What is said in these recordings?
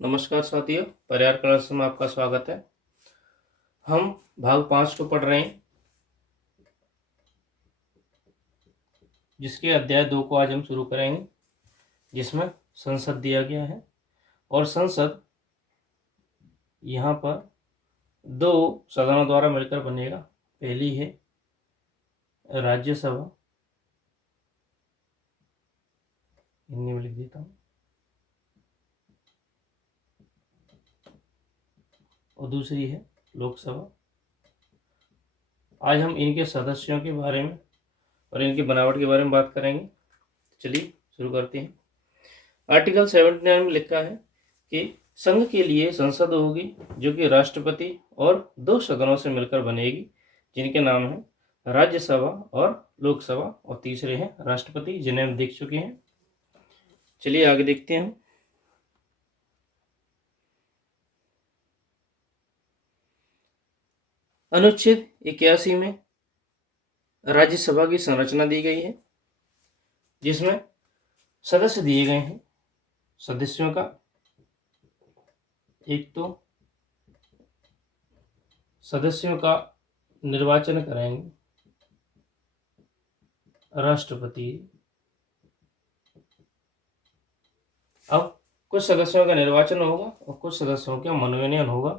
नमस्कार साथियों, पर्यार क्लास में आपका स्वागत है। हम भाग 5 को पढ़ रहे हैं, जिसके अध्याय 2 को आज हम शुरू करेंगे, जिसमें संसद दिया गया है। और संसद यहाँ पर दो सदनों द्वारा मिलकर बनेगा। पहली है राज्यसभा, हिंदी में लिख देता हूँ, और दूसरी है लोकसभा। आज हम इनके सदस्यों के बारे में और इनकी बनावट के बारे में बात करेंगे। चलिए शुरू करते हैं। आर्टिकल 79 में लिखा है कि संघ के लिए संसद होगी, जो कि राष्ट्रपति और दो सदनों से मिलकर बनेगी, जिनके नाम हैं राज्यसभा और लोकसभा, और तीसरे हैं राष्ट्रपति, जिन्हें हम देख चुके हैं। चलिए आगे देखते हैं। अनुच्छेद 81 में राज्यसभा की संरचना दी गई है, जिसमें सदस्य दिए गए हैं। सदस्यों का एक तो सदस्यों का निर्वाचन करेंगे राष्ट्रपति। अब कुछ सदस्यों का निर्वाचन होगा और कुछ सदस्यों का मनोनयन होगा।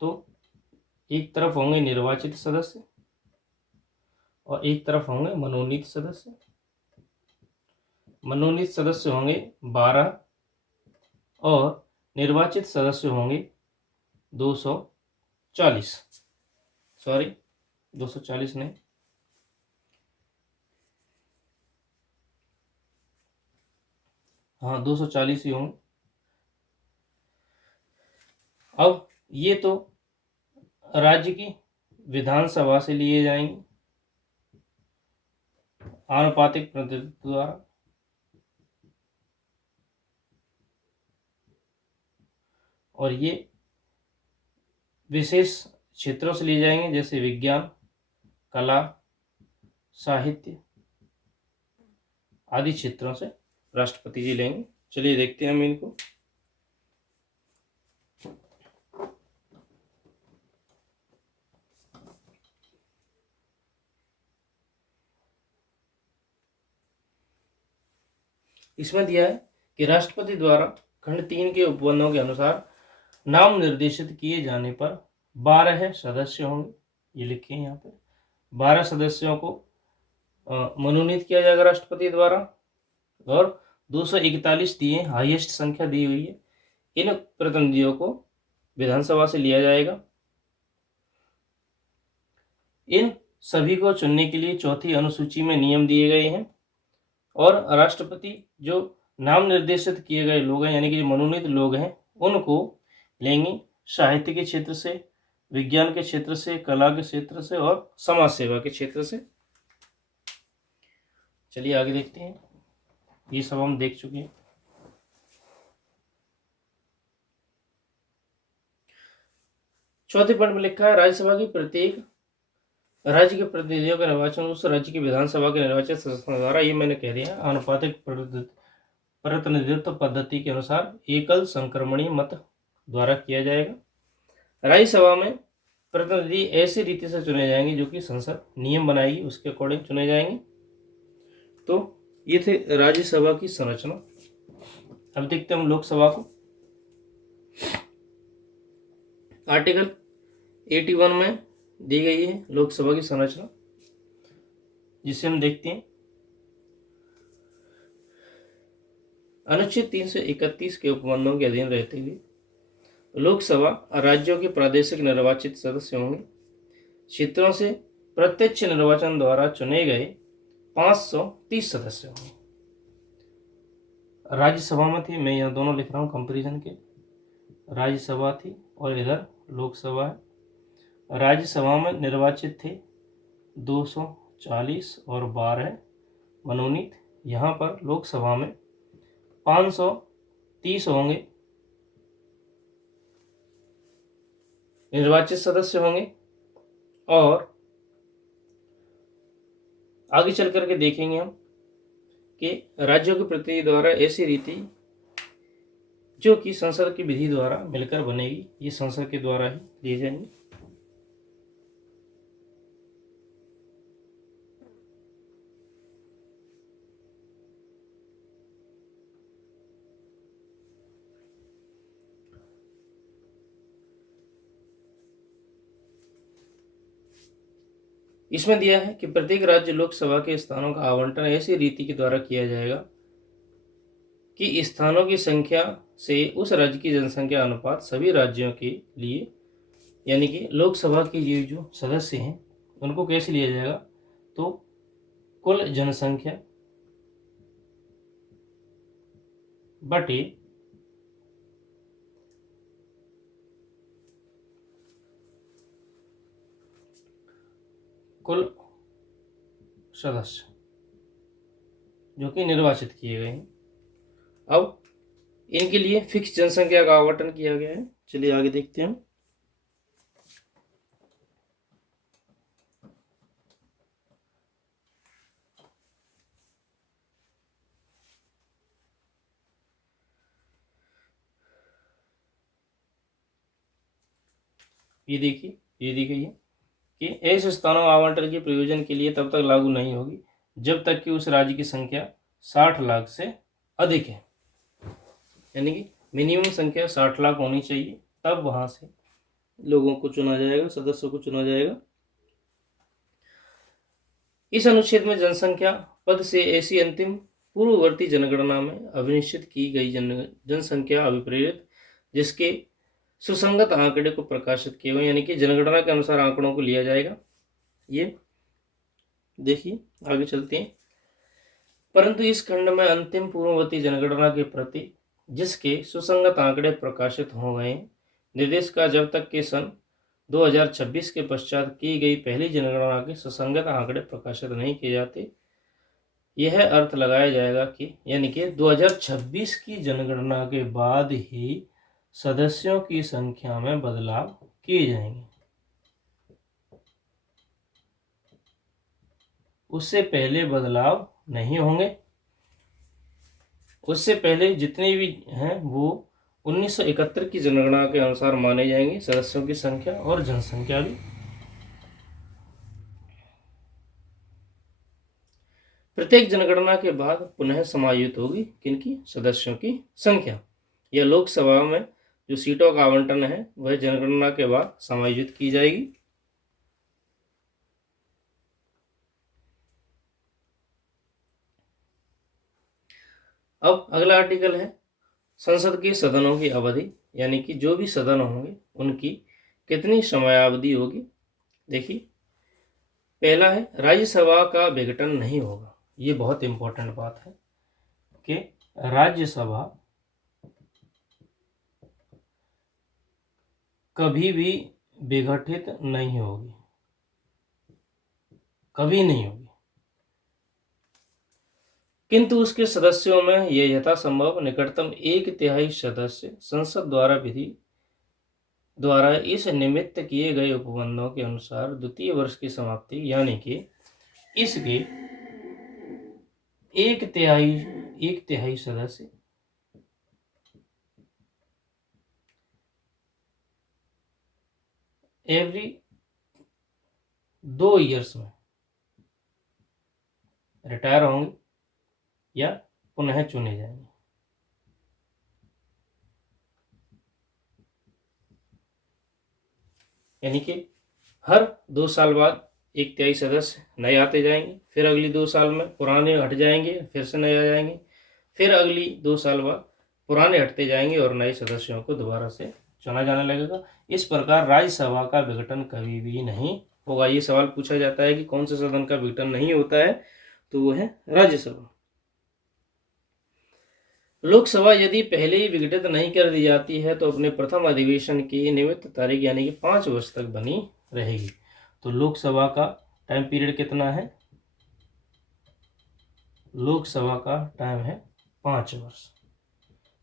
तो एक तरफ होंगे निर्वाचित सदस्य और एक तरफ होंगे मनोनीत सदस्य। मनोनीत सदस्य होंगे 12 और निर्वाचित सदस्य होंगे 240। सॉरी, 240 नहीं, हाँ 240 ही होंगे। अब ये तो राज्य की विधानसभा से लिए जाएंगे आनुपातिक प्रतिनिधित्व द्वारा, और ये विशेष क्षेत्रों से लिए जाएंगे, जैसे विज्ञान, कला, साहित्य आदि क्षेत्रों से राष्ट्रपति जी लेंगे। चलिए देखते हैं हम इनको। इसमें दिया है कि राष्ट्रपति द्वारा खंड 3 के उपबंधों के अनुसार नाम निर्देशित किए जाने पर 12 सदस्य होंगे। ये लिखे हैं यहाँ पे, 12 सदस्यों को मनोनीत किया जाएगा राष्ट्रपति द्वारा, और 241 दिए, हाईएस्ट संख्या दी हुई है। इन प्रतिनिधियों को विधानसभा से लिया जाएगा। इन सभी को चुनने के लिए चौथी अनुसूची में नियम दिए गए हैं, और राष्ट्रपति जो नाम निर्देशित किए गए लोग हैं, यानी कि जो मनोनीत लोग हैं, उनको लेंगे साहित्य के क्षेत्र से, विज्ञान के क्षेत्र से, कला के क्षेत्र से और समाज सेवा के क्षेत्र से। चलिए आगे देखते हैं। ये सब हम देख चुके हैं। चौथे पॉइंट में लिखा है राज्यसभा की प्रत्येक राज्य के प्रतिनिधियों का निर्वाचन उस राज्य की विधानसभा के निर्वाचित सदस्यों द्वारा, ये मैंने कह दिया, आनुपातिक प्रतिनिधित्व पद्धति के अनुसार एकल संक्रमणीय मत द्वारा किया जाएगा। राज्यसभा में प्रतिनिधि ऐसी रीति से चुने जाएंगे जो कि संसद नियम बनाएगी, उसके अकॉर्डिंग चुने जाएंगे। तो ये थे राज्यसभा की संरचना। अब देखते हैं हम लोकसभा को। आर्टिकल 81 में दी गई है लोकसभा की संरचना, जिसे हम देखते हैं। अनुच्छेद 331 के उपबंधों के अधीन रहते हुए लोकसभा राज्यों के प्रादेशिक निर्वाचित सदस्य होंगे। क्षेत्रों से प्रत्यक्ष निर्वाचन द्वारा चुने गए 530 सदस्य होंगे। राज्यसभा में थी, मैं यहाँ दोनों लिख रहा हूँ कंपेरिजन के, राज्यसभा थी और इधर लोकसभा है। राज्यसभा में निर्वाचित थे 240 और 12 मनोनीत। यहाँ पर लोकसभा में 530 होंगे निर्वाचित सदस्य होंगे, और आगे चल करके देखेंगे हम कि राज्यों के प्रतिनिधि द्वारा ऐसी रीति जो कि संसद की विधि द्वारा मिलकर बनेगी। ये संसद के द्वारा ही दिए जाएंगे। इसमें दिया है कि प्रत्येक राज्य लोकसभा के स्थानों का आवंटन ऐसी रीति के द्वारा किया जाएगा कि स्थानों की संख्या से उस राज्य की जनसंख्या अनुपात सभी राज्यों के लिए, यानी कि लोकसभा के ये जो सदस्य हैं उनको कैसे लिया जाएगा, तो कुल जनसंख्या बटे कुल सदस्य जो कि निर्वाचित किए गए हैं। अब इनके लिए फिक्स जनसंख्या का आवंटन किया गया है। चलिए आगे देखते हैं। ये देखिए, ये दी गई है कि ऐसे स्थानों आवंटन के प्रयोजन के लिए तब तक लागू नहीं होगी जब तक कि उस राज्य की संख्या 60 लाख से अधिक है, यानी कि मिनिमम संख्या 60 लाख होनी चाहिए, तब वहां से लोगों को चुना जाएगा, सदस्यों को चुना जाएगा। इस अनुच्छेद में जनसंख्या पद से ऐसी अंतिम पूर्ववर्ती जनगणना में अभिनिश्चित की गई जनसंख्या अभिप्रेरित जिसके सुसंगत आंकड़े को प्रकाशित किए हुए, यानी कि जनगणना के अनुसार आंकड़ों को लिया जाएगा। ये देखिए आगे चलते हैं। परंतु इस खंड में अंतिम पूर्ववर्ती जनगणना के प्रति जिसके सुसंगत आंकड़े प्रकाशित हो गए निर्देश का जब तक कि सन 2026 के पश्चात की गई पहली जनगणना के सुसंगत आंकड़े प्रकाशित नहीं किए जाते, यह अर्थ लगाया जाएगा कि यानी कि 2026 की जनगणना के बाद ही सदस्यों की संख्या में बदलाव किए जाएंगे। उससे पहले बदलाव नहीं होंगे। उससे पहले जितने भी हैं वो 1971 की जनगणना के अनुसार माने जाएंगे, सदस्यों की संख्या और जनसंख्या भी। प्रत्येक जनगणना के बाद पुनः समायोजित होगी किनकी, सदस्यों की संख्या। यह लोकसभा में जो सीटों का आवंटन है वह जनगणना के बाद समायोजित की जाएगी। अब अगला आर्टिकल है संसद के सदनों की अवधि, यानी कि जो भी सदन होंगे उनकी कितनी समयावधि होगी। देखिए पहला है राज्यसभा का विघटन नहीं होगा। ये बहुत इंपॉर्टेंट बात है कि राज्यसभा कभी भी विघटित नहीं होगी, कभी नहीं होगी, किंतु उसके सदस्यों में यह यथासंभव निकटतम 1/3 सदस्य संसद द्वारा विधि द्वारा इस निमित्त किए गए उपबंधों के अनुसार द्वितीय वर्ष की समाप्ति, यानी कि इसके एक तिहाई सदस्य एवरी 2 ईयर्स में रिटायर होंगे या पुनः चुने जाएंगे। यानी कि हर 2 साल बाद 1/3 सदस्य नए आते जाएंगे, फिर अगली 2 साल में पुराने हट जाएंगे, फिर से नए आ जाएंगे, फिर अगली 2 साल बाद पुराने हटते जाएंगे और नए सदस्यों को दोबारा से चुना जाने लगेगा। इस प्रकार राज्यसभा का विघटन कभी भी नहीं होगा। ये सवाल पूछा जाता है कि कौन से सदन का विघटन नहीं होता है, तो वो है राज्यसभा। लोकसभा यदि पहले ही विघटित नहीं कर दी जाती है तो अपने प्रथम अधिवेशन की निमित्त तारीख यानी कि 5 वर्ष तक बनी रहेगी। तो लोकसभा का टाइम पीरियड कितना है, लोकसभा का टाइम है 5 वर्ष।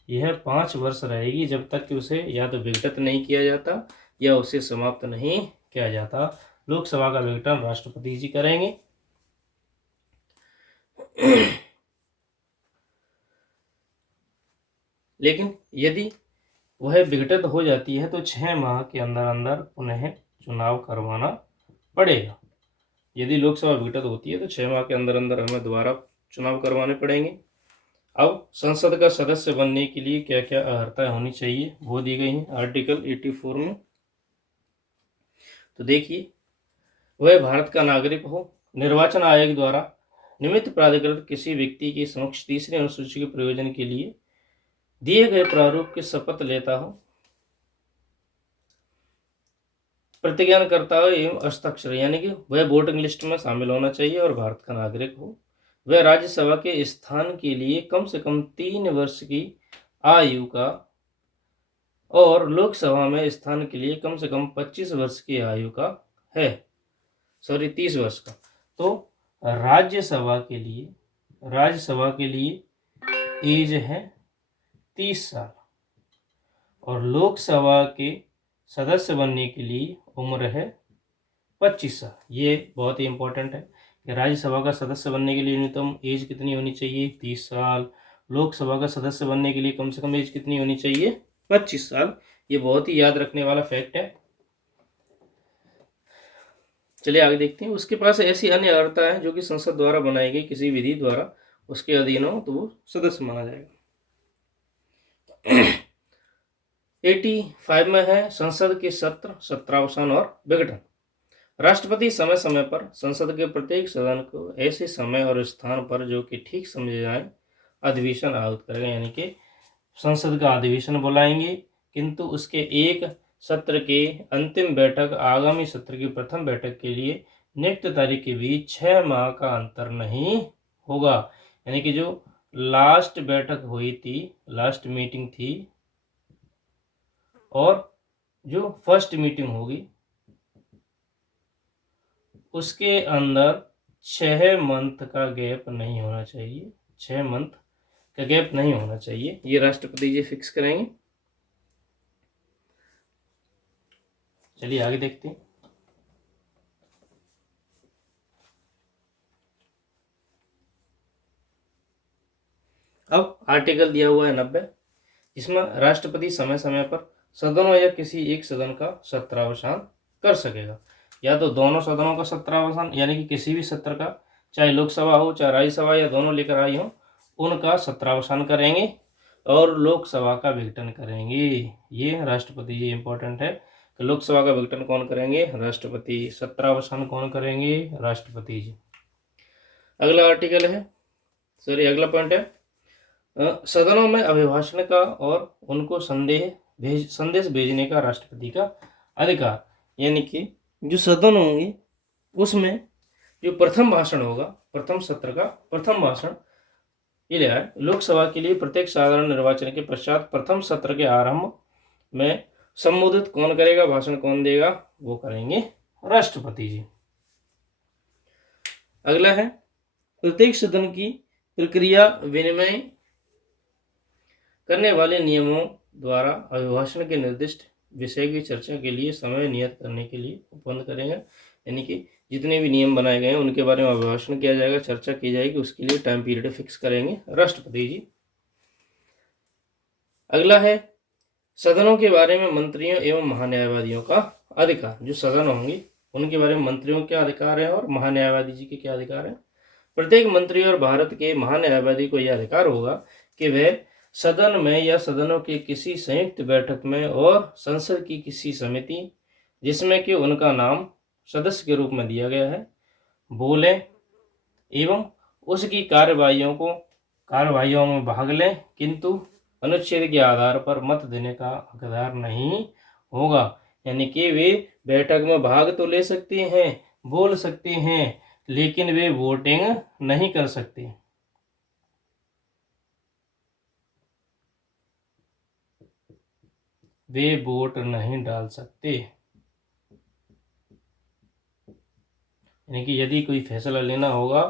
यह 5 वर्ष रहेगी जब तक कि उसे या तो विघटित नहीं किया जाता या उसे समाप्त नहीं किया जाता। लोकसभा का विघटन राष्ट्रपति जी करेंगे। लेकिन यदि वह विघटित हो जाती है तो 6 माह के अंदर अंदर पुनः चुनाव करवाना पड़ेगा। यदि लोकसभा विघटित होती है तो 6 माह के अंदर अंदर हमें दोबारा चुनाव करवाने पड़ेंगे। अब संसद का सदस्य बनने के लिए क्या क्या अर्हताएं होनी चाहिए वो दी गई हैं आर्टिकल 84 में। तो देखिए, वह भारत का नागरिक हो, निर्वाचन आयोग द्वारा निमित्त प्राधिकृत किसी व्यक्ति के समक्ष तीसरी अनुसूची के प्रयोजन के लिए दिए गए प्रारूप की शपथ लेता हो, प्रतिज्ञान करता हो एवं हस्ताक्षर, यानी कि वह वोटिंग लिस्ट में शामिल होना चाहिए और भारत का नागरिक हो। वह राज्यसभा के स्थान के लिए कम से कम 3 वर्ष की आयु का और लोकसभा में स्थान के लिए कम से कम 25 वर्ष की आयु का है, 30 वर्ष का। तो राज्यसभा के लिए एज है 30 साल और लोकसभा के सदस्य बनने के लिए उम्र है 25 साल। ये बहुत ही इंपॉर्टेंट है कि राज्यसभा का सदस्य बनने के लिए न्यूनतम एज कितनी होनी चाहिए, 30 साल। लोकसभा का सदस्य बनने के लिए कम से कम एज कितनी होनी चाहिए, 25 साल। ये बहुत ही याद रखने वाला फैक्ट है। चलिए आगे देखते हैं। उसके पास ऐसी अन्य अर्हता है जो कि संसद द्वारा बनाई गई किसी विधि द्वारा उसके अधीन हो तो वो सदस्य माना जाएगा। 85 में है संसद के सत्र, सत्रावसान और विघटन। राष्ट्रपति समय समय पर संसद के प्रत्येक सदन को ऐसे समय और स्थान पर जो कि ठीक समझे जाए अधिवेशन आयोजित करेगा, यानी कि संसद का अधिवेशन बुलाएंगे, किंतु उसके एक सत्र के अंतिम बैठक आगामी सत्र की प्रथम बैठक के लिए नियुक्त तारीख के बीच 6 माह का अंतर नहीं होगा। यानी कि जो लास्ट बैठक हुई थी, लास्ट मीटिंग थी, और जो फर्स्ट मीटिंग होगी उसके अंदर 6 मंथ का गैप नहीं होना चाहिए, 6 मंथ का गैप नहीं होना चाहिए। ये राष्ट्रपति जी फिक्स करेंगे। चलिए आगे देखते हैं। अब आर्टिकल दिया हुआ है 90, जिसमें राष्ट्रपति समय समय पर सदनों या किसी एक सदन का सत्रावसान कर सकेगा, या तो दोनों सदनों का सत्रावसान, यानी कि किसी भी सत्र का, चाहे लोकसभा हो चाहे राज्यसभा या दोनों लेकर आई हो, उनका सत्रावसान करेंगे और लोकसभा का विघटन करेंगे। ये राष्ट्रपति जी इंपॉर्टेंट है कि लोकसभा का विघटन कौन करेंगे, राष्ट्रपति। सत्रावसान कौन करेंगे, राष्ट्रपति जी। अगला आर्टिकल है, अगला पॉइंट है, सदनों में अभिभाषण का और उनको संदेश भेजने का राष्ट्रपति का अधिकार। यानी कि जो सदन होंगे उसमें जो प्रथम भाषण होगा, प्रथम सत्र का प्रथम भाषण ये लिया है, लोकसभा के लिए प्रत्येक साधारण निर्वाचन के पश्चात प्रथम सत्र के आरंभ में संबोधित कौन करेगा, भाषण कौन देगा, वो करेंगे राष्ट्रपति जी। अगला है, प्रत्येक सदन की प्रक्रिया विनिमय करने वाले नियमों द्वारा अभिभाषण के निर्दिष्ट विषय की चर्चा के लिए समय नियत करने के लिए उपबंध करेंगे। यानी कि जितने भी नियम बनाए गए हैं उनके बारे में अभिभाषण किया जाएगा, चर्चा की जाएगी, उसके लिए टाइम पीरियड फिक्स करेंगे राष्ट्रपति जी। अगला है, सदनों के बारे में मंत्रियों एवं महान्यायवादियों का अधिकार। जो सदन होंगे उनके बारे में मंत्रियों के अधिकार है और महान्यायवादी जी के क्या अधिकार है। प्रत्येक मंत्री और भारत के महान्यायवादी को यह अधिकार होगा कि वह सदन में या सदनों की किसी संयुक्त बैठक में और संसद की किसी समिति जिसमें कि उनका नाम सदस्य के रूप में दिया गया है बोलें एवं उसकी कार्यवाहियों में भाग लें, किंतु अनुच्छेद के आधार पर मत देने का हकदार नहीं होगा। यानी कि वे बैठक में भाग तो ले सकते हैं, बोल सकते हैं, लेकिन वे वोटिंग नहीं कर सकते। वे वोट नहीं डाल सकते। यानी कि यदि कोई फैसला लेना होगा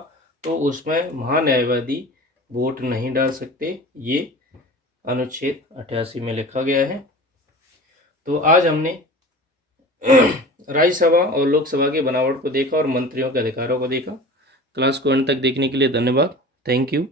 तो उसमें महान्यायवादी वोट नहीं डाल सकते। ये अनुच्छेद 88 में लिखा गया है। तो आज हमने राज्यसभा और लोकसभा की बनावट को देखा और मंत्रियों के अधिकारों को देखा। क्लास को अंत तक देखने के लिए धन्यवाद। Thank you.